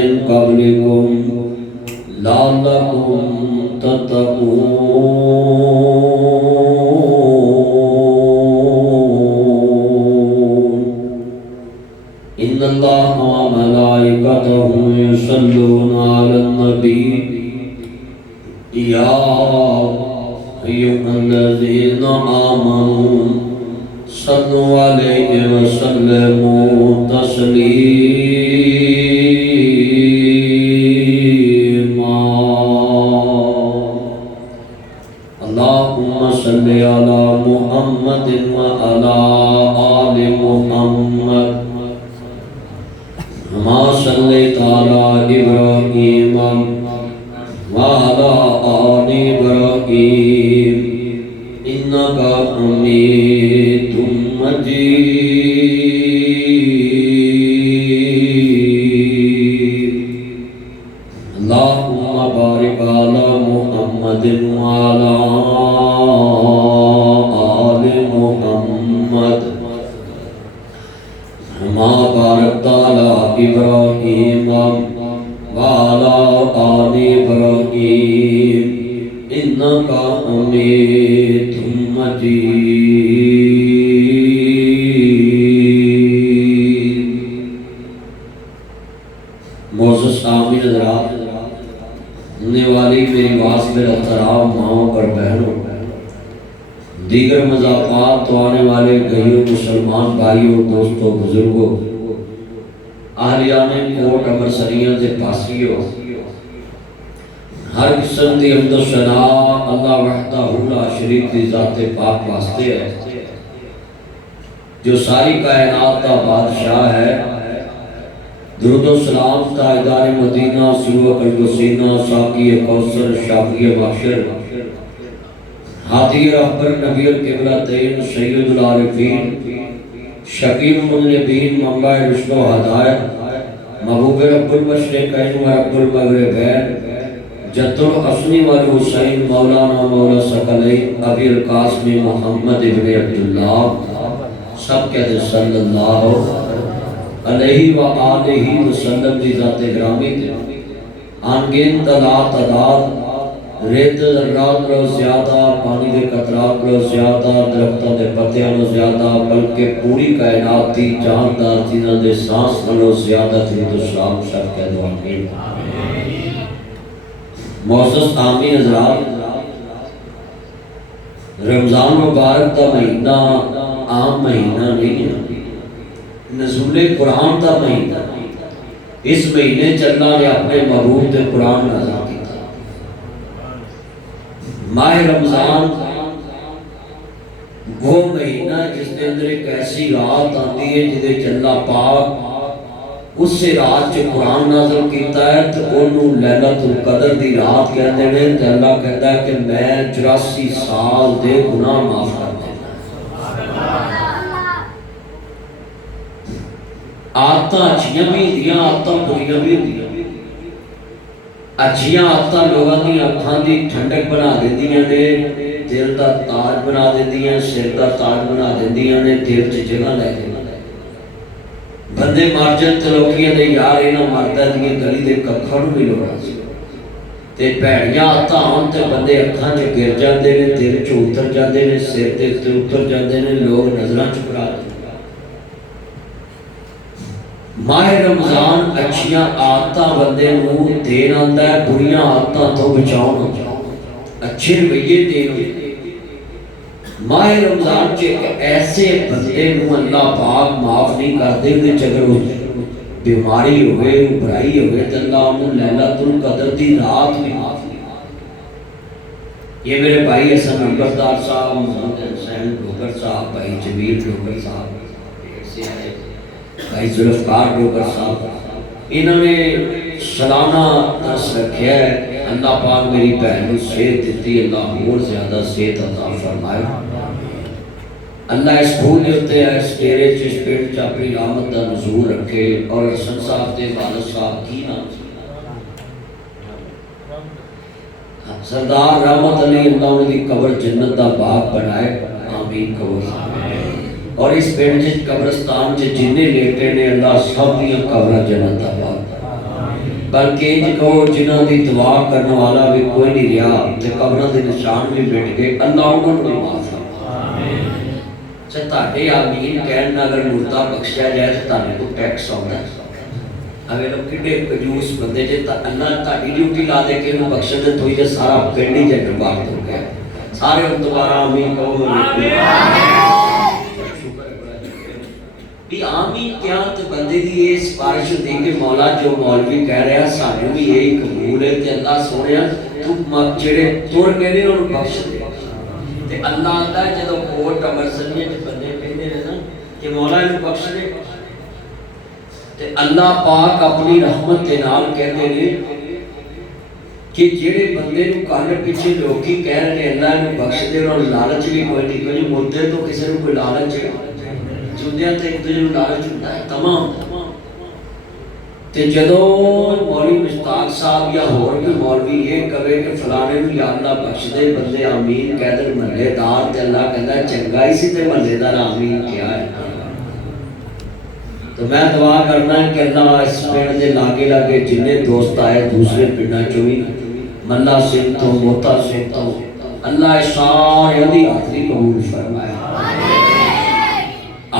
من قبلكم لعلكم تتقون إن الله وملائكته يصلون على النبي يا أيها الذين آمنوا صلوا عليه وسلموا تسليما اللهم صل على محمد وعلى آل محمد كما صليت على إبراهيم وعلى آل إبراهيم إنك حميد مجيد اللهم بارك على محمد وعلى آل محمد كما باركت على إبراهيم وعلى آل إبراهيم إنك حميد مجيد معزز سامعین حضرات، ہونے والی میری آواز پر احترام ماؤں پر بہنوں، دیگر مضافات تو آنے والے گھریوں مسلمان بھائیوں دوستوں بزرگوں، اہلیان کوٹ امرسریاں سے پاسیوں، ہر قسم دی حمد و ثنا اللہ وحدہ لا شریک دی ذات پاک واسطے ہے جو ساری کائنات کا بادشاہ ہے۔ درود و سلام تاجدار مدینہ سلوہ قلب و سینہ ساقی کوثر شافی محشر ہادی رہبر نبی القبلتین سید العارفین شکیب المذنبین منبع رشد و ہدایت محبوب رب المشرقین و رب المغربین جد الحسن والحسین مولانا مولا ثقلین ابی القاسم محمد ابن عبداللہ سب کہتے ہیں صلی اللہ علیہ وآلہ وسلم دی ذات گرامی دے آنگین تلا تعداد ریت ذرات لو زیادہ پانی دے قطرات لو زیادہ درختہ دے پتیاں لو زیادہ بلکہ پوری کائنات دی جاندار جنہ دے سانس لو زیادہ درود و سلام سب کہہ دو آمین۔ معزز آمین حضرات، رمضان مبارک دا مہینہ عام مہینہ نہیں ہے، نزول قرآن دا مہینہ، اس مہینے چلنا نے اپنے محبوب دے قرآن نازل کیتا۔ ماہ رمضان وہ مہینہ جس کے اندر ایک ایسی رات آتی ہے جدے چلا پاک اس سے رات جو قرآن نازل کیتا ہے تو انہوں لیلۃ القدر دی رات کہتے ہیں تو اللہ کہتا ہے کہ میں 84 سال دے گناہ معاف کر دینا۔ آتاں اچھیاں بھی دیاں آتاں بریاں بھی دیاں، اچھیاں آتاں لوگاں دی اکھاں دی ٹھنڈک بنا دیندیاں نے، دل دا تاج بنا دیندیاں، سر دا تاج بنا دیندیاں نے، دل چ جگہ لے کے بندے مار جان تے لوکیاں دے یار انہاں مردا دی گلی دے ککھاں نوں بھی لوڑا سی تے بھڑیاں آتاں ہون تے بندے اکھاں چ گر جاندے نے، دل چ اتر جاندے نے، سر تے اتر جاندے نے، لوگ نظراں چکرا دیندے۔ ماہ رمضان اچھیاں عادتاں بندے نوں دین آندا ہے، بریاں عادتاں تو بچاؤن، اچھے رویے دین۔ ماہ رمضان چ ایسے بندے نوں اللہ پاک معاف نہیں کرتے کہ اگر بیماری ہوئے برائی ہوئے تو اللہ انہوں لیلۃ القدر دی رات بھی معاف نہیں کرتے۔ یہ میرے بھائی حسن نمبردار صاحب، محمد حسین ڈوگر صاحب، بھائی جمیل ڈوگر صاحب، بھائی ذوالفقار ڈوگر صاحب، انہوں نے سالانہ درس رکھیا ہے۔ اللہ پاک میری بہن کو صحت دیتی، اللہ اور زیادہ صحت عطا فرمائے۔ اللہ اس پھول ہوتے ہیں اس ڈیرے چ اس پیڑ چ اپنی رحمت کا نزول رکھے۔ اور حسن صاحب دے والد صاحب کی نام سردار رحمت علی اللہ انہوں دی قبر جنت دا باغ بنائے، آمین کہو۔ اور اس پنڈ قبرستان جنہیں لیٹے نے اللہ سب دیا قبر جنت دا باغ۔ بلکہ انج کہو جنہاں دی دعا کرنے والا بھی کوئی نہیں رہا تے قبراں دے نشان بھی مٹ گئے، اللہ انہاں نوں معاف فرمائے۔ اچھا تہاڈے آمین کہن نال اگر مردہ بخشیا جائے تے تہاڈے کو ٹیکس آوندا ہے۔ اگر لوگ کڈے کنجوس بندے جے اللہ تہاڈی ڈیوٹی لا دے کہ انہوں بخش دے تو یہ سارا پنڈ ہی جے برباد ہو گیا۔ سارے ہم دوبارہ آمین کہو۔ بھی آمین کیا تو بندے دی یہ سفارش ہوتی کہ مولا جو مولوی کہہ رہا سانوں بھی یہی قبول ہے تے اللہ سونیا تو جڑے تور کہندے انہوں بخش دے تے اللہ آتا ہے جدوں کوٹ امرسنیہ تے بندے کہندے نے نا کہ مولا انہوں بخش دے تے اللہ پاک اپنی رحمت دے نال کہندے نے کہ جڑے بندے نوں کل پیچھے لوکی کہہ رہے ہیں اللہ انہوں بخش دے اور لالچ بھی کوئی نہیں، کوئی مردے تو کسی نوں کوئی لالچ ہے جندیاں تے ایک دوسرے نوں لالچ ہوندا ہے تمام۔ تے جدوں مولوی مشتاق صاحب یا ہور بھی مولوی یہ کہے کہ فلانے نوں یا اللہ بخش دے بندے آمین کہہ دے محلے دار تے اللہ کہندا ہے چنگا ہی سی تے محلے دار آمین کیا ہے۔ تو میں دعا کرنا ہے کہ اللہ اس پنڈ دے لاگے لاگے جننے دوست آئے دوسرے پنڈاں چوں وی ملا سنگھ تو موتا سنگھ تو اللہ سارے دی حاضری قبول فرمائے۔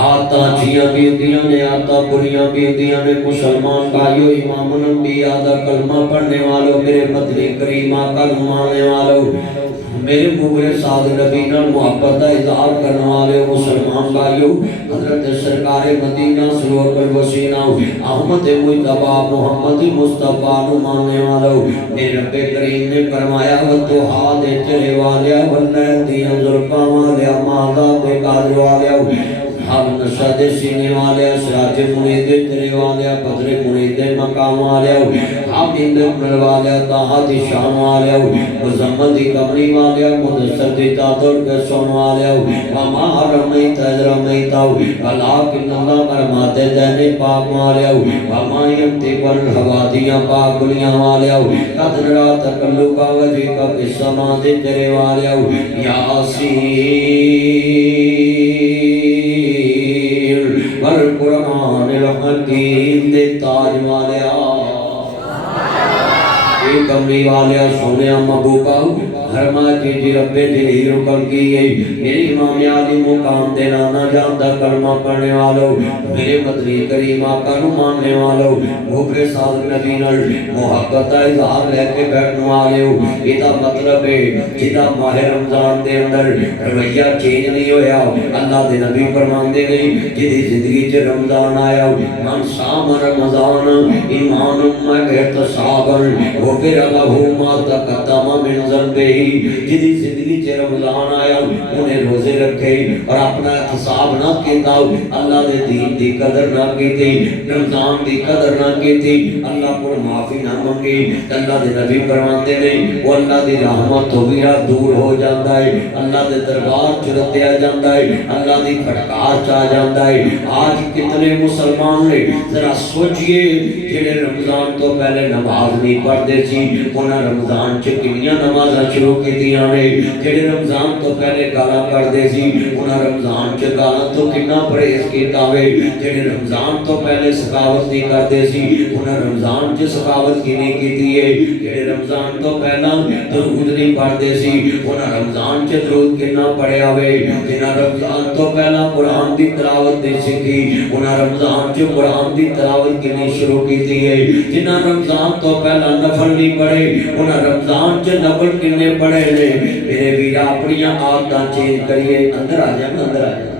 آتا جیاں بھی ہوندیاں نے آتا بریاں بھی ہوندیاں نے مسلمان بھائیو امام الانبیاء دا کلمہ پڑھنے والوں میرے مدنی کریم آقا نوں ماننے والوں میرے مغرے سعد نبی نال محبت دا اظہار کرنے والے مسلمان بھائیو حضرت سرکار مدینہ سرور الوسینہ احمد مجتبی محمد مصطفیٰ نوں ماننے والوں میرے رب کریم نے فرمایا والضحیٰ دے چہرے والیا واللیل دیاں زلفاں والیا ماذا دے قادر والیا ہم نشد سینے والے سراج منید تیرے والے بدر منید مقام والے ہم اندر والے تاہا دی شان والے مزمل دی کمری والے مدسر دی تادر کے سن والے وما رمیت رمیتا ولیکن اللہ برماتے دینے پاک والے وما ینطق الہوادیاں پاک گلیاں والے قدر را تکلقا وجہ کا بسما دی تیرے والے یاسین والقرآن الحکیم دے تاج والیا ایک کمری والیا سونیا محبوبہ حرمہ جی رب جلیل رکل کی گئی میری امام عالی مقام دے نانا جاندہ کلمہ پڑھنے والوں میرے مدنی کریم آقا نوں ماننے والوں بھوکے سال نبی نال محبت دا اظہار لے کے بیٹھنے والوں یہ مطلب ہے جدا ماہ رمضان دے اندر رویہ چینج نہیں ہویا اللہ دے نبی فرماندے نہیں جدی زندگی چ رمضان آیا من صام رمضان ایمان احتسابا غفر لہ ما تقدم من ذنبہ جدی زندگی چ رمضان آیا انہیں روزے رکھے اور اپنا احتساب نہ کیتا اللہ دے دین دی قدر نہ کیتی رمضان دی قدر نہ کیتی اللہ کو معافی نہ منگی اللہ دے نبی فرماندے نے وہ اللہ دی رحمت تو بھی دور ہو جاتا ہے اللہ دے دربار چ رتیا جاتا ہے اللہ دی پھٹکار چ جاتا ہے۔ آج کتنے مسلمان نے ذرا سوچئے جڑے رمضان تو پہلے نماز نہیں پڑھتے سی انہاں رمضان چ کنیاں نمازاں شروع کیتیاں نے جڑے رمضان تو پہلے گالاں کڈدے سی انہاں رمضان چ گالاں تو کتنا پرہیز کیتا وے جڑے رمضان تو پہلے سخاوت نہیں کردے سی انہاں رمضان چ سخاوت کیویں کیتی ہے جڑے رمضان تو پہلا درود نہیں پڑھدے سی انہاں رمضان چ درود کتنا پڑھیا وے جنہاں رمضان تو پہلا قرآن دی تلاوت نہیں سیکھی انہاں رمضان چ قرآن دی تلاوت کیویں شروع کیتی ہے جنہاں رمضان تو پہلا نفل نہیں پڑھے انہاں رمضان چ نفل کنے پڑھے نے میرے ویرا اپنی عادتاں چینج کریے اندر آ جا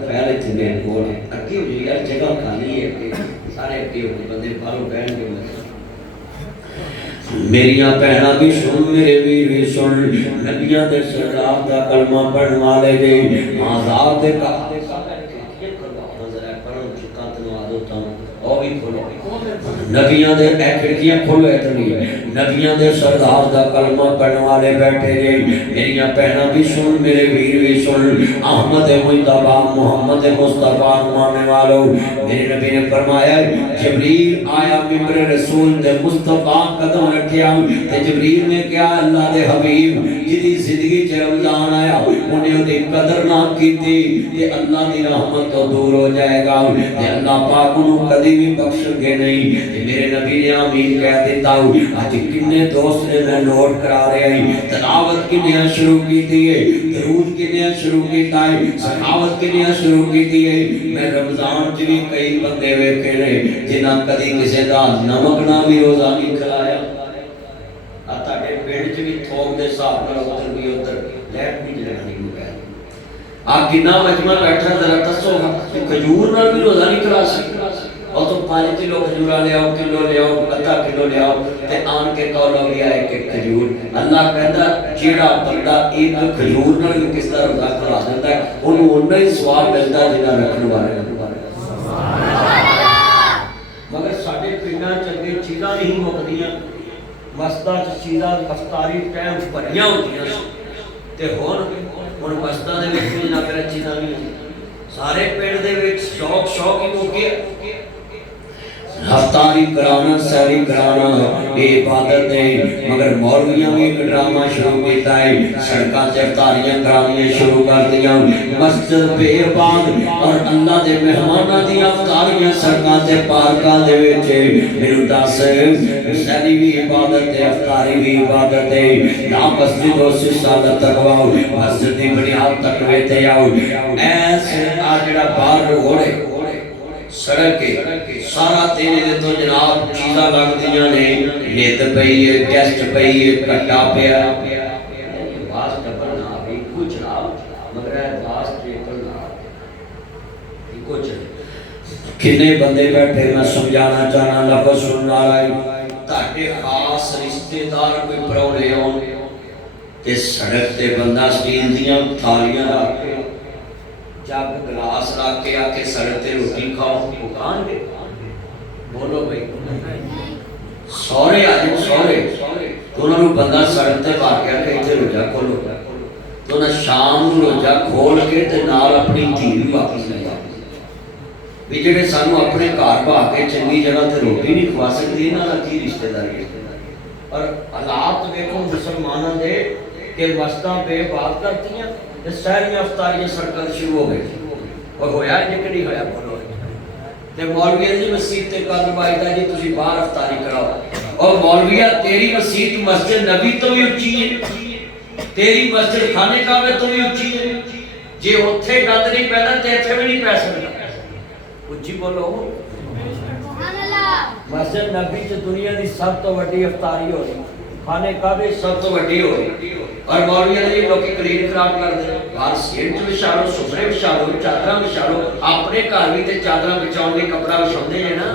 پہلے چلے کول اگے ہو جی یار جگہ خالی ہے سارے اگے ہو بندے باہر بیٹھ کے میریاں بہناں بھی سن میرے ویر بھی سن نبیاں دے سردار دا کلمہ پڑھن والے دے آزاد دے نبیاں دے اے کھڑکیاں کھولو اتنی نبیاں دے سردار دا کلمہ پڑھن والے بیٹھے جے میریاں بہناں بھی سن میرے ویر بھی سن احمد مجتبی محمد مصطفیٰ ماننے والوں میرے نبی نے فرمایا جبریل آیا ممبر رسول دے مصطفیٰ قدم رکھیا تے جبریل نے کہا اللہ دے حبیب جدی زندگی چ رمضان آیا انہیں دی قدر نہ کیتی تے اللہ دی رحمت تو دور ہو جائے گا تے اللہ پاک انہوں کدی بھی بخشن گے نہیں میرے نبی نے آمین کہہ دیتا ہوں. آج کنے دوست نے میں نوٹ کرا رہے ہیں تلاوت کنیا شروع کی دیئے, درود کنیا شروع کیتا ہے, سخاوت کنیا شروع کی دیئے. میں رمضان جی کئی بندے ویکھے نے جنہاں کدی کسے دا نمک نہ بھی روزہ نہیں کھلایا. تاکہ پیڑ چ بھی تھوک دے صاحب نال ادھر بھی ادھر لیٹ نہیں جلانی کو کہہ آپ کنا مجمع بیٹھا ذرا دسو کھجور نال بھی روزہ نہیں کھلا سکتا. اور تو 5 کلو کھجورا لے آؤ, کلو لے آؤ, آدھا کلو لے آؤ تے آن کے کولو بھی آئے کہ کھجور. اللہ کہندا جیڑا بندہ ایک کھجور نال بھی کس طرح روزہ کھلا دیندا ہے اونوں اوننا ہی ثواب ملدا ہے جنہاں رکھن والے. مگر ساڈے پنڈاں چ اگے چیزاں نہیں مکدیاں, مسجداں چ چیزاں افطاری ٹائم بھریاں ہوندیاں تے ہن مسجداں دے وچ نہ کر چیزاں نہیں سارے پنڈ دے وچ شوق ہی ہو گیا. افطاری کرانا سحری کرانا یہ عبادت ہے. مگر مولویاں بھی ایک ڈرامہ شروع کیتا ہے, سڑکاں تے افطاریاں کرانیاں شروع کر دیا. مسجد بے آباد اور اللہ دے مہماناں دی افطاریاں سڑکاں تے پارکاں دے وچ. میرے دس سحری بھی عبادت ہے, افطاری بھی عبادت ہے. یا مسجد و سالت تکواؤ, مسجد دی بنیاد تقوی تے آؤ. ایسے آ جڑا باہر ہوڑے سڑک کے سارا تیرے دے تو جناب چیزاں لگ دیاں نے, نیت پئی ہے, ٹیسٹ پئی ہے, کٹا پیا باس ڈبل نہ بھی کچھ نہ مگر ہے باس ٹریپل نہ کچھ کنے بندے بیٹھے. میں سمجھانا چاہنا لفظ سننا رہا تاکہ خاص رشتے دار کوئی پرونے ہوں تے سڑک تے بندہ سٹیل دیاں تھالیاں رکھ کے جب گلاس رکھ کے آ کے سڑک تے روٹی کھاؤ پکان گے. بولو بھائی سورے آج سورے تو انہوں نے بندہ سڑک تے پا کے کہ اتنے روجہ کھولو تو نہ شام روجہ کھول کے تے نال اپنی دھی بھی واپس لے جاتے بھی جڑے سانو اپنے گھر بھا کے چنگی جگہ تے روٹی نہیں کھوا سکتی انہاں دا کی رشتہ داری. اور حالات ویکھو مسلماناں دے کہ مسجداں بے بات کرتی ہیں سہریاں افطاریاں سڑکاں شروع ہو گئی. اور ہویا جے کہ نہیں ہویا بولو تے مولوی جی مسجد تے کر بائیدا جی تسی باہر افطاری کراؤ. اور مولویا تیری مسجد مسجد نبی تو بھی اونچی ہے, تیری مسجد خانے کعبے تو بھی اونچی ہے. جے اوتھے گند نہیں پیدا تے ایتھے بھی نہیں پے سکدا. اونچی بولو سبحان اللہ. مسجد نبی تے دنیا دی سب تو وڈی افطاری ہو رہی, خانے کعبے سب تو وڈی ہو رہی. اور مولویاں نے لوگ کلین خراب کر دے باہر سیٹ بچھالو, سفرے بچھالو, چادراں بچھالو. اپنے گھر بھی تے چادراں بچھاؤ گے کپڑا بچھاؤندے ہیں نا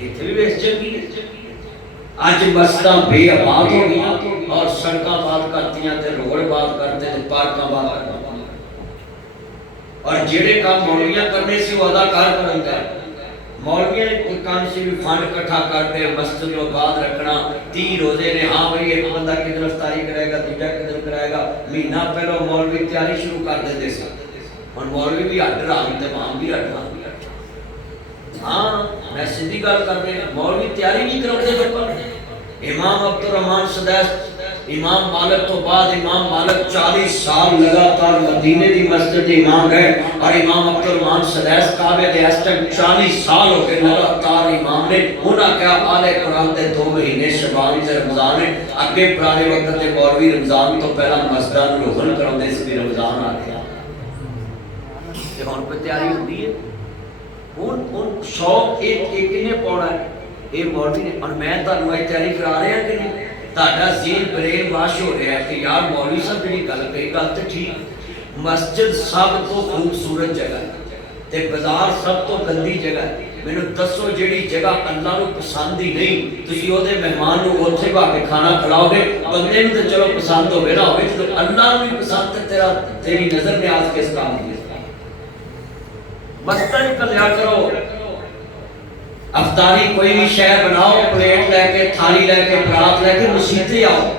ایتھے بھی ویسٹ چنگی. اج مسجداں بے آباد ہو گئیاں اور سڑکاں بات کرتیاں تے روڈ بات کرتے تے پارکاں بات کرتے. اور جڑے کام مولویاں کرنے سی وہ اداکار کرن گے. مولویاں نے کام سے بھی فنڈ اکٹھا کر کے مسجد کو آباد رکھنا. 30 روزے نے ہاں بھائی ایک بندہ کدھر افطاری کرے گا, دوجا کدھر کرے گا. مہینہ پہلو مولوی تیاری شروع کر دیتے سن. اور مولوی بھی ہٹ رہا تے امام بھی ہٹ رہا. ہاں میں سیدھی گل کر رہے ہیں, مولوی تیاری نہیں کراؤندے لوکاں. امام عبدالرحمان سدیس امام مالک تو بعد امام مالک 40 سال لگاتار مدینے دی مسجد امام رہے. اور امام عبدالرحمان سدیس کعبے دے اس تک 40 سال ہو گئے لگاتار امام نے. انہاں کیا آل قرآن دے 2 مہینے شعبان تے رمضان ہے. اگے پرانے وقت تے مولوی رمضان تو پہلا مسجداں نوں روغن کراندے سی, رمضان آ گیا تے ہن پہ تیاری ہوندی ہے. ان شوق ایک کنے پاؤنا ہے یہ مولوی نے. اور میں تانوں اے تیاری کرا رہا کہ نہیں تہاڈا ذہن برین واش ہو رہا ہے کہ یار مولوی صاحب جڑی گل کہی گل تے ٹھیک. مسجد سب تو خوبصورت جگہ ہے تے بازار سب تو گندی جگہ ہے. مینوں دسو جڑی جگہ اللہ نو پسند ہی نہیں تسی او دے مہمان نو اوتھے بھا کے کھانا کھلاؤ گے. بندے نوں تے چلو پسند ہوے نہ ہوے تے اللہ نو بھی پسند تے تیری نظر نیاز کس کام دی. مسجد کلیا کرو, افطاری کوئی بھی شے بناؤ, پلیٹ لے کے تھالی لے کے پرات لے کے مسیتے آؤ.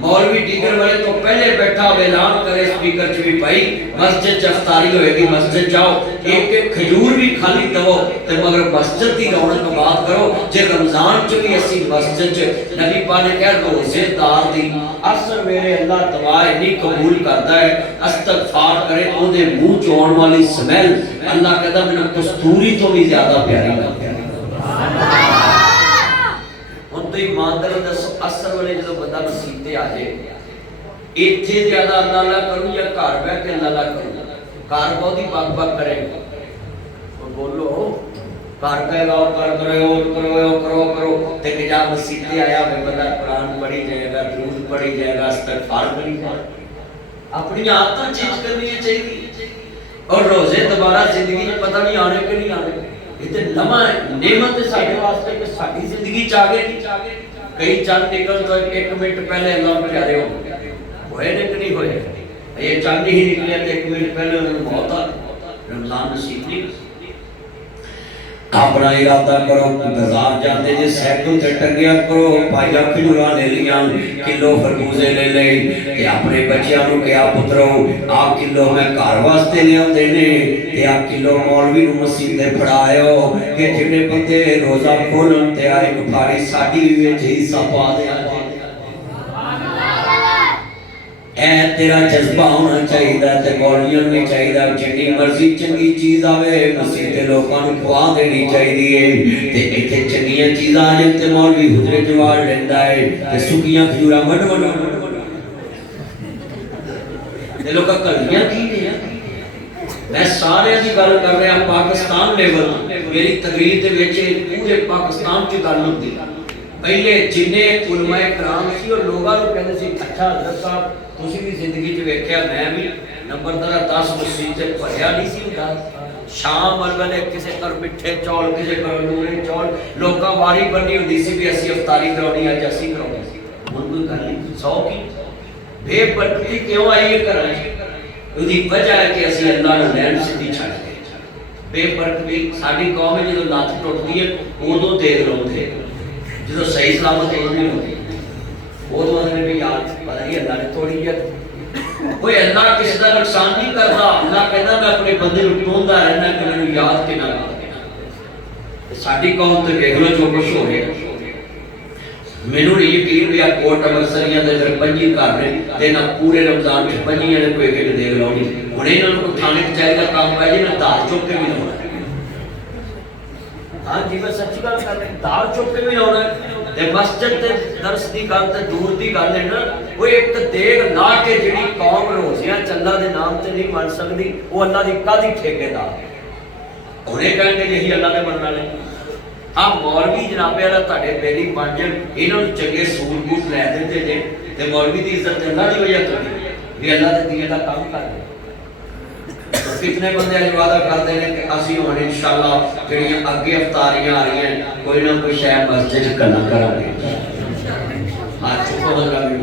مولوی ڈیگر والے تو پہلے بیٹھا اعلان کرے سپیکر چ بھی بھائی مسجد چ افطاری ہوئے گی, مسجد جاؤ. ایک کھجور بھی کھالی دو تے مگر مسجد دی رونق بات کرو. جے رمضان چ بھی اسی مسجد چ نبی پاک نے کہا روزے دار دی اثر میرے اللہ دعائے نہیں قبول کرتا ہے, استغفار کرے او دے منہ چ آن والی سمیل اللہ کہتا مینوں کستوری تو بھی زیادہ پیاری لگتی ہے. जो ईमानदार असर वाले जो बंदा मसीह ते आ जाए, इत्थे ज्यादा अल्लाह अल्लाह करूं या घर बह के अल्लाह अल्लाह करूं? घर बहुत ही बक बक करेगा और बोलो घर कहेगा कर करो करो करो ते कि जा मसीह ते आया होवे बंदा कुरान पढ़ी जाएगा, दुरूद पढ़ी जाएगा, इस्तगफार पढ़ी जाएगा। अपनी आदत चेंज करनी चाहिए और रोजे दोबारा जिंदगी में पता नहीं आने के नहीं आने। इतने लम्हा नेमत है साडे वास्ते कि साडी जिंदगी च आ गई। कई चंद निकल तो एक मिनट पहले अल्लाह प्यारे हो होए ने कि नहीं होए? ये चंद ही निकले तो एक मिनट पहले उन्होंने मौत आ रमजान नसीब नहीं। अपना इरादा करो, बाजार जाते जे साइकिल ते टंगिया करो, भाईया खिलौना ले लिया, किलो खरबूजे ले ले ते अपने बच्चों को क्या पुत्रो आ किलो मैं घर वास्ते ले आंदे ने ते आ किलो मौलवी नु मसीह ते फड़ायो कि जिन्ने बंदे रोजा खोलन ते आए बुखारी साडी विच हिस्सा पा दे। ऐ तेरा जज्बा होना चाहिए ते मौलवियों भी चाहिए। जिन्नी मर्जी चंगी चीज आवे मसीह ते लोकां नूं खवा देनी चाहिए ते इत्थे चंगियां चीज़ां आ जाण ते मौलवी हुजरे च वाड़ लैंदा है ते सुखियां खजूरां वड वड ते लोकां कलियां की ने। मैं सारे दी गल कर रहा पाकिस्तान लेवल, मेरी तकरीर दे विच पूरे पाकिस्तान च गल होंदी। पहले जिन्ने उलमाए कराम सी और लोगां नूं कहंदे सी अच्छा हज़रत साहब तुसी भी जिंदगी च वेख्या मैं भी नंबरदार 10 मसीह ते भरिया नहीं सी हुंदा। शाम वाले किसी घर मिठे चौल, किसी घर लूणे चौल, लोकां वारी बनी हुंदी सी भी असीं इफ्तारी कराउणी अज असीं कराउणी सी। हुण कोई गल नहीं 100 की बेबरकती क्यों आई है घरां च? उसदी वजह है कि असीं अल्लाह नूं लैन सिद्धी छड्ड गए। बेबरकती साडी कौम में जदों लत्त टुटदी है उदों देख लाउंदे, जो सही सलामत नहीं होती वो आदमी भी याद पता नहीं अल्लाह ने थोड़ी है कोई अल्लाह किसी का नुकसान नहीं करता। अल्लाह कहता मैं अपने बंदे को ढूंढता रहना कि मैंने याद के ना साडी कौम ते देख लो जो कुछ हो गया। मैनू नहीं यकीन भी आ कोट अमरसरियां दे अंदर 25 घर ने ते ना पूरे रमजान में 25 ने कोई एक देख लाउणी। हुण इन्हां नूं थाने च चाहिदा काम पै जे ना धार चुक के भी लाउणा। हाँ जी मैं सच्ची गल कर रहा, दाल चुक के भी लाउणा ते मस्जिद ते दरस दी गल ते दूर दी गल है ना। वो एक देग ला के जिहड़ी कौम रोज़ियां अल्लाह दे नाम ते नहीं बन सकदी वो अल्लाह दी कादी ठेकेदार हुणे कहंदे यही अल्लाह दे बनने वाले। हाँ मौलवी जनाबे वाला तुहाडे बेली बन जाण, इन्हां नूं चंगे सूट बूट लै दिंदे जे ते मौलवी दी इज्जत अल्लाह दी वजह तो भी अल्लाह दे दीन दा काम करदे। कितने बंदे अज वादा करते हैं कि असीं हुण इंशाअल्लाह जिहड़ियां अगे अफ्तारियां आ रही हैं कोई ना कोई शायद मस्जिद च करना करांगे। हां चुप हो जरा भी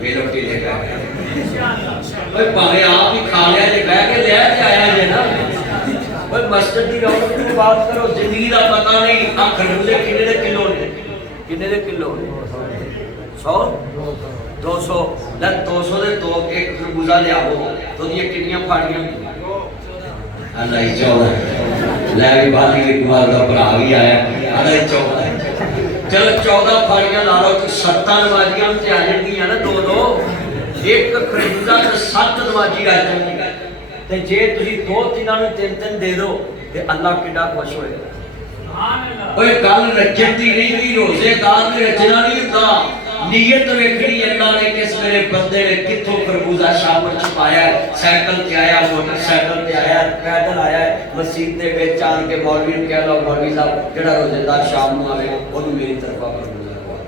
बेरोटी लेकर भाई भावे आप ही खा लिया जे बह के ले के आया जे ना भाई मस्जिद की रौनक की बात करो। जिंदगी का पता नहीं आ खरबूजे किन्ने दे किलो ने, किन्ने दे किलो 100 200 ला 200 दे दो एक खरबूजा ले आओ तो ये कितनी फाड़ियां अल्लाह ही चौदह ले भी बाली एक बार का भरा भी आया अल्लाह ही 14 चलो 14 फाड़ियां ला लो तो 7 नमाजियां ते आ जांदियां ना दो दो एक खरबूजा ते 7 नमाजी आ जांदियां ते जे तुसी दो तिनां नूं तीन तीन दे दो ते अल्लाह कितना खुश होएगा। सुभान अल्लाह। ओए गल रजत दी नहीं दी रोजेदार ने रजना नहीं हुंदा। नीयत वेखनी अल्लाह ने किस मेरे बंदे ने किथों खरबूजा शाम में छुपाया है, साइकिल ते आया, मोटरसाइकिल ते आया, पैदल आया, मस्जिद दे विच आन के मौलवी ने कह लो मौलवी साहब जेड़ा रोजेदार शाम में आवे ओनू मेरी तरफा खरबूजा खवा।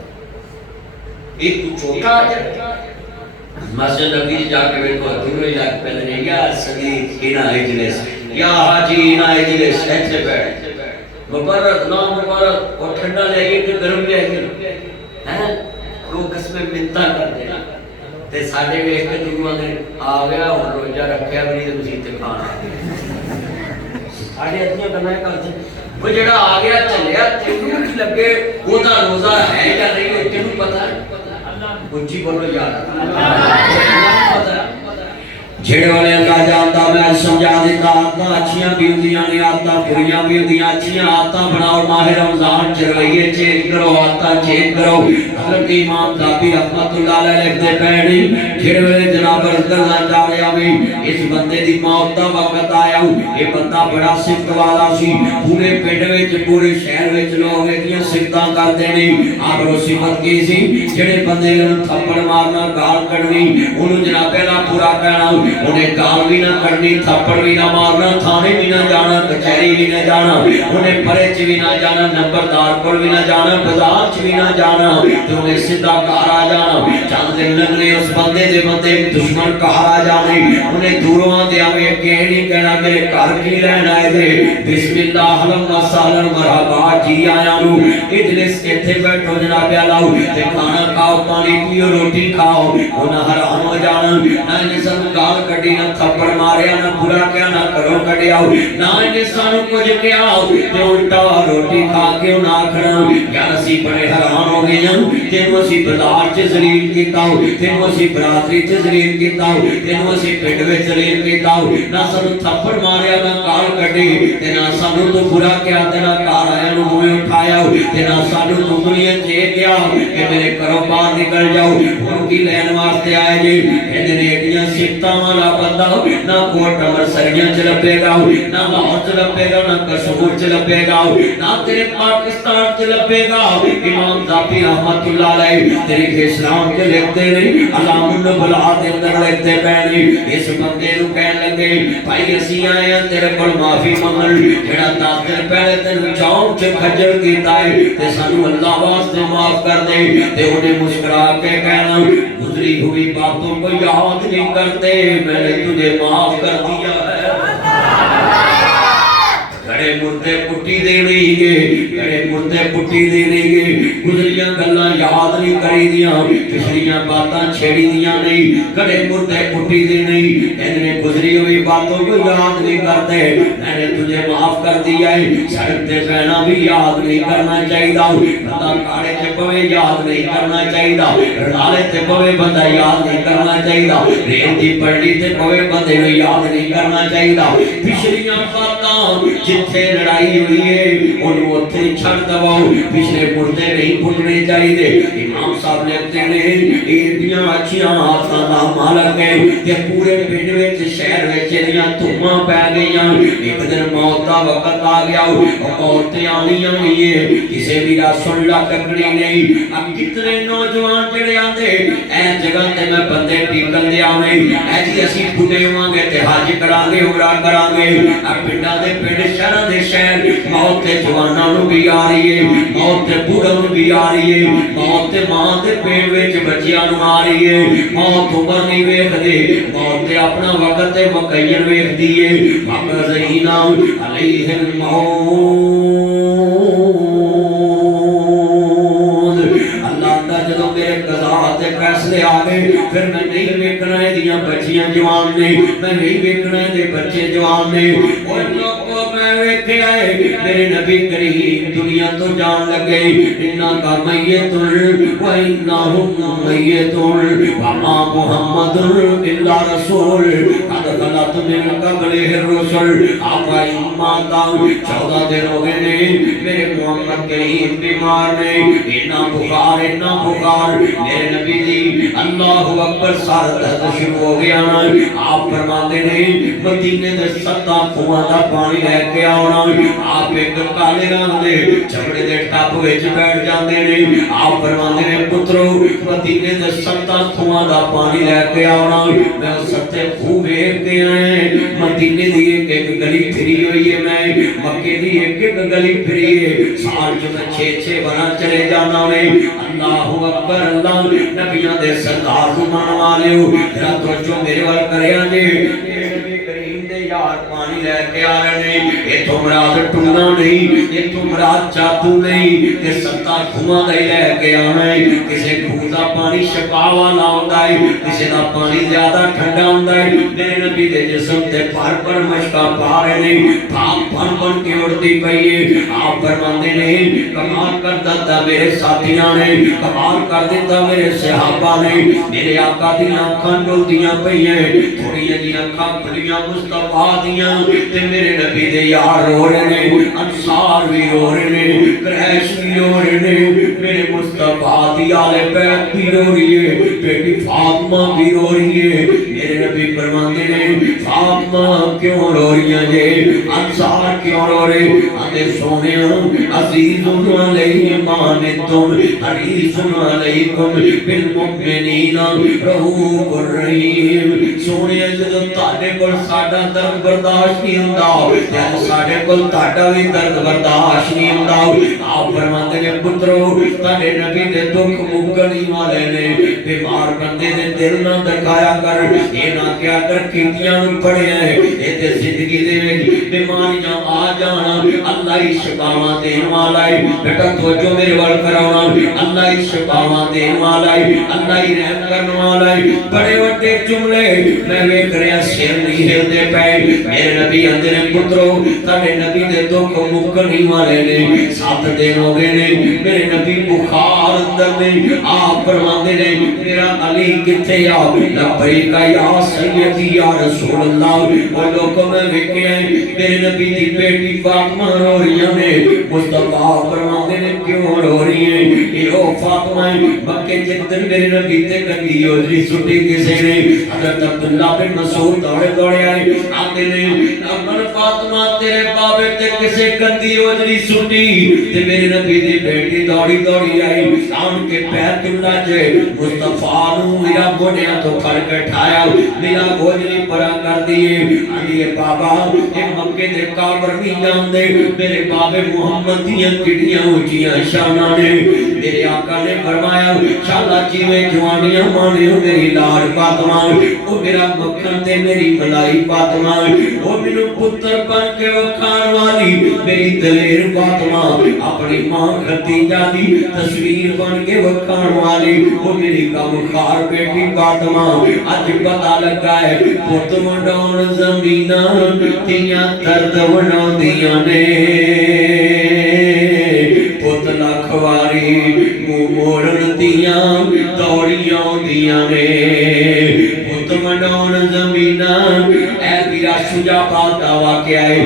एक तू छोटा है मस्जिद नबी जाके वेखो दूर जाके पहले ने या सदी इना इजलिस या हाजी इना इजलिस ऐसे बैठ मुबारक ना मुबारक और ठंडा ले आइए कि गर्म ले आइए हैं वो किस्में मिन्नतां करदे ते साडे वेख के दुआ ने आ गया हुण रोजा रखया भी नहीं ते मसीह ते खाना साडे अतियां गल्लां करदे वो जेड़ा आ गया चलिया तेनू की लगे ओदा रोजा है या नहीं है तेनू पता है। अल्लाह ऊंची बोलो यार पता जेड़े वाले अल्लाह जानता मैं समझा देता आदत अच्छियां भी होंदियां ने आदत बुरियां भी होंदियां अच्छियां आदत बनाओ माह रमजान च रवैये चेंज करो आदत चेंज करो हज़रत इमाम ज़ाबी रहमतुल्लाह अलैह लिखदे पे ने जेड़े वाले जनाब अर्ज़ करना चाह रहा वे इस बंदे दी मौत दा वक्त आया ये बंदा बड़ा सिफत वाला सी पूरे पिंड विच पूरे शहर विच लोग इहदियां सिफतां करदे ने आखरो सिफत की सी जेड़े बंदे नूं थप्पड़ मारना गाल कढनी ओनू जनाब पहला पूरा कहना उन्हें गाल भी ना करनी थप्पड़ भी ना मारना थाने भी ना जाना कचहरी भी ना जाना उन्हें परे च भी ना जाना नंबरदार पर भी ना जाना बाजार च भी ना जाना तो उन्हें सीधा घर आ जाना चंद दिन लगने उस बंदे दे बंदे दुश्मन घर आ जाने उन्हें दूरों आते आवे अगे नहीं कहना मेरे घर की रहना है दे बिस्मिल्लाह अहलन व सहलन मरहबा जी आया नु इजलिस इत्थे बैठो जनाब लाओ ते खाना खाओ पानी पियो रोटी खाओ उन्हें हराम हो जाना ना जिसम गाल कड़ी ना थप्पड़ मारिया ना बुरा क्या ना करो कड़िया ना इन्हें सानू कुछ क्या ते उल्टा रोटी खा के ना आखना यार असी बड़े हैरान हो गए हैं तेनू असी बाजार च जलील कीता तेनू असी बरादरी च जलील कीता तेनू असी पिंड विच जलील कीता ना सानू थप्पड़ मारिया ना गाल कड़ी ते ना सानू तो बुरा क्या ते ना घर आया नु मुंह उठाया ते ना सानू तो दुनिया च गया कि मेरे घरों बाहर निकल जाओ हुण की लैन वास्ते आए जी इहदे ने एडियां सिफतां वाला बंदा ना कोट अमरसरियां च लभेगा ना लाहौर च लभेगा ना कसूर च लभेगा ना तेरे पाकिस्तान च लभेगा इमाम ज़ाबी रहमतुल्लाह अलैह तेरे के इस्लाम के लिखते ने अलामुल बला दे अंदर लिखते पे ने इस बंदे नु कहन लगे भाई असी आए हैं तेरे कोल माफी मंगण जेड़ा 10 दिन पहले तेन चौक च खज्जल कीता है ते सानू अल्लाह वास्ते माफ कर दे ते उन्हें मुस्कुरा के कहना गुजरी हुई बातों को याद नहीं करते मैंने तुझे माफ कर दिया है घड़े मुर्दे पुट्टी देने गे घड़े मुर्दे पुट्टी देने गे गुजरियां गल्लां याद नहीं करी दियां पिछलियां बातां छेड़ी दियां नहीं घड़े मुर्दे पुट्टी देने इन्होंने गुजरी हुई बातों को याद नहीं करते मैंने तुझे माफ कर दिया है सड़क पे बहना भी याद नहीं करना चाहिए बंदा काड़े च पवे याद नहीं करना चाहिए नाले ते पवे बंदा याद नहीं करना चाहिए रेल दी पटड़ी ते पवे बंदे नु याद नहीं करना चाहिए पिछलियां बातां जिथे लड़ाई हुई है उन्हें उत्थे छड़ दवाओ पिछले मुर्दे नहीं पुटने चाहिए इमाम साहब लिखते ने एडियां अच्छियां आदतां दा मालक है ते पूरे पिंड विच शहर विच इहदियां धुम्मां पै गईयां एक दिन मौत दा वक्त आ गया मौत ते आनियां ही है किसे भी दा सुन ला टकड़ी नहीं अब कितने नौजवान जेड़े आंदे ऐ जगह ते मैं बंदे टिकन दे आवे ऐ जी असीं बुढ़े होवांगे ते हज करांगे उमरा करांगे अब पिंडां दे पिंड शहरां दे शहर मौत ते जवानां नूं भी आ रही है मौत ते बूढ़ां नूं भी आ रही है मौत ते मां दे पेट विच बच्चियां नूं आ रही है मौत उमर नहीं वेखदे मौत ते अपना वक्त ते मुकय्यर वेखदी है मक़ज़ीना अलैहिल मौत अल्लाह दा जदों मेरे कज़ा ते फैसले आ गए फिर मैं नहीं वेखना इहदियां बच्चियां जवान ने मैं नहीं वेखना इहदे बच्चे जवान ने और लोगों मैं वेख्या है मेरे नबी करीम दुनिया तो जान लगे इन्ना का मय्यतुल व इन्नहुम मय्यतुन व मा मुहम्मदुन इल्ला रसूल कद खलत मिन क़ब्लिहि रुsul आपका ईमान दा 14 दिन हो गए ने मेरे मोहम्मद करीम बीमार ने इन्ना बुखार मेरे नबी दी अल्लाहु अकबर सारा दर्द शुरू हो गया आप फरमाते ने मदीने दे 7 कुआं दा पानी लेके आउणा आप एक काले रंग दे चमड़े दे टप विच बैठ जांदे ने आप फरमाते ने पुत्रो मदीने दे 7 कुआं दा पानी लेके आउणा मैं सत्ते खूह वेख के आए मदीने दी एक गली फिरी हुई है मैं मक्के दी एक गली फिरी है साल च मैं 6 बार चले जाना मैं अल्लाहु अकबर अल्लाह नबियां दे सरदार को मान वाले हो जरा तवज्जो मेरे वाल करया जे नबी करीम दे यार पानी लेके आ रहे हैं, इथों मुराद टूना नहीं, इथों मुराद जादू नहीं, ते सत्ता खुमा दे लेके आना है। किसे खूह दा पानी शफा वाला होंदा है, किसे दा पानी ज्यादा ठंडा होंदा है। मेरे नबी दे जिस्म ते पर मशका पा रहे ने, भाप बन के उड़ती पई है। आप फरमांदे ने कमाल कर दिता मेरे साथियां ने, कमाल कर दिता मेरे सहाबा ने। मेरे आका दी अखां डुलदियां पईयां, थोड़ियां जी अखां खुलियां मुस्तफा दियां, ते मेरे नबी दे यार रो रहे ने, अंसार भी रो रहे ने, क्रैश भी रो रहे ने। मेरे मुस्तफा दी आले बैत भी रो रही है, बेटी फातिमा भी रो रही है। मेरे नबी फरमाते ने फातिमा क्यों रो रही है जे, अंसार क्यों रो रहे? आते सोने अज़ीज़ुन अलैहिमान तुम हरीसुन अलैकुम बिल मुमिनीना रऊफ़ुर रहीम। सोने जदों तुहाडे कोल साडा दर्द बर्दाश्त नहीं हुंदा, ते साडे कोल तुहाडा भी दर्द बर्दाश्त नहीं हुंदा। आप फरमाते ने पुत्रो तुहाडे नबी दे दुख मुक्कण ही वाले ने, बीमार बंदे दे दिल ना दिखाया कर, ये ना क्या कर कीतियां नूं पढ़िया है, ये ते जिंदगी दे विच बीमारियां आ जाना। अल्लाह ही शिफावां देण वाला है। बेटा तवज्जो मेरे वल कराओ, अल्लाह ही शिफावां देण वाला है, अल्लाह ही रहम करन वाला है। बड़े वड्डे जुमले मैं वेख रहा सिर नहीं हिलदे पए। मेरे नबी आंदे ने पुत्रो तुहाडे नबी दे दुख मुक्कण ही वाले ने, 7 दिन हो गए ने मेरे नबी बुखार अंदर ने। आप फरमांदे ने मेरा अली किथे आ? लब्बैक या सैयदी या रसूल अल्लाह। और लोगों में वेखे मेरे नबी दी बेटी फातिमा रो रही ने। मुस्तफा फरमांदे ने क्यों रो रही है? यो फातिमा मक्के जिद्दन मेरे नबी ते गंदी ओजरी सुटी किसे ने। हजरत अब्दुल्ला बिन मसूद दौड़े दौड़े आए, आते ने अमर फातिमा तेरे बाबे ते किसे गंदी ओजरी सुटी। ते मेरे नबी दी बेटी दौड़ी दौड़ी आई, आन के बैतुल्ला जे मुस्तफा नू मेरा गोडियां तो फड़ के ठाया, मेरा गोजरी परा कर दिए। आंदी बाबा ए मक्के दे काबर नहीं जानदे, मेरे बाबे मुहम्मद दियां किड़ियां ऊंचियां शाना ने। मेरे आका ने फरमाया शाला जिवें जवानियां माने मेरी लाड फातिमा, ओ मेरा मक्खन ते मेरी मलाई फातिमा, ओ मेनू पुत्र बन के वखाण वाली मेरी दलेर फातिमा, अपनी मां खदीजा दी तस्वीर बन के वखाण वाली ओ मेरी गमखार बेटी फातिमा। अज पता लगा है पुत वंडाउण ज़मीना तियां दर्द वंडाउंदियां ने, पुत लख वारी मुंह मोड़न दियां दौड़ियां आउंदियां ने, पुत वंडाउण ज़मीना। ऐ वीरा शुजाबाद दा वाक़या है।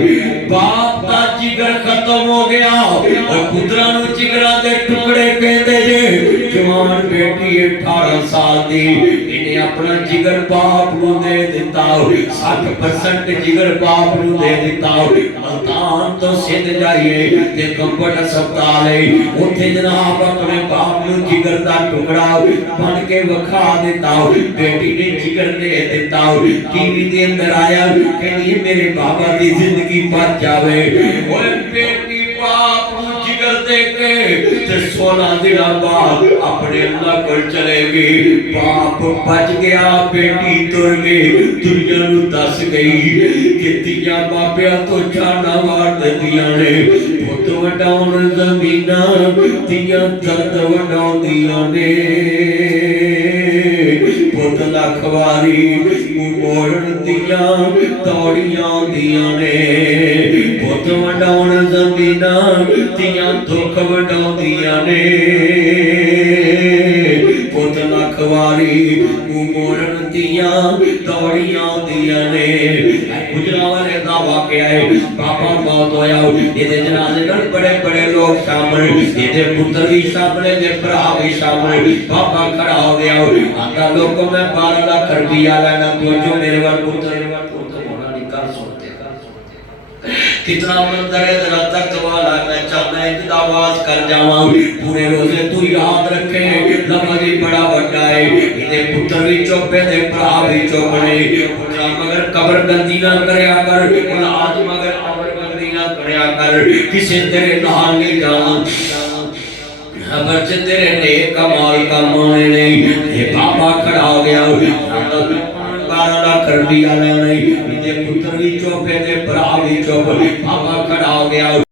बाप दा जिगर खत्म हो गया और पुत्रा नू जिगरा दे टुकड़े कहंदे जे। जवान बेटी 18 साल दी, इन्हें अपना जिगर बाप नू दे दिता, 60% जिगर बाप नू दे दिता। मुल्तान तो सिंध जाइए ते कंबट अस्पताल है, उत्थे जनाब अपने बाप नू जिगर दा टुकड़ा बन के वखा दिता। बेटी ने जिगर दे दिता, टीवी दे अंदर आया कहनी मेरे बाबा दी जिंदगी बच जावे। ओए बेटी बाप नू जिगर दे के ते 16 दिन बाद अपने अल्लाह को चलेगी। बाप बच गया, बेटी तुर गई, दुनिया नू दस गई कि तिया बापिया तो जाना वार दियां ने। पुत वंडाउण ज़मीना तिया दर्द वंडाउंदियां ने, पुत लख वारी मुंह मोड़न दियां दौड़ियां आउंदियां ने, पुत वंडाउण ज़मीना तिया दुख वंडाउंदियां ने, पुत लख वारी मुंह मोड़न दियां दौड़ियां आउंदियां ने। गुजरावाले दा वाक़या है, पापा मौत होया, इहदे जनाजे नाल बड़े बड़े लोग शामिल, इहदे पुत्र भी शामिल, इहदे भरा भी शामिल। पापा खड़ा हो गया, आंदा लोगों मैं 12 लाख रुपया लेना, तो जो मेरे वाल पुत्र होना नहीं कर सकते। कितना मंदिर है जरा तक वाला, मैं चाहता है कि आवाज कर जावां पूरे रोजे तू याद रखे। लफ्ज़ ही बड़ा बड़ा है, इहदे पुत्र भी चुप है, इहदे भरा भी चुप ने। पुत्रा मगर कब्र गंदी ना करया कर, औलाद मगर कब्र गंदी ना करया कर, किसे तेरे नाल नहीं जाना, खबर च तेरे नेक कमाल काम आने नहीं। ये बाबा खड़ा हो गया, 12 लाख रुपया लेना, इहदे पुत्र भी चुप बोली बाबा खड़ा हो गया।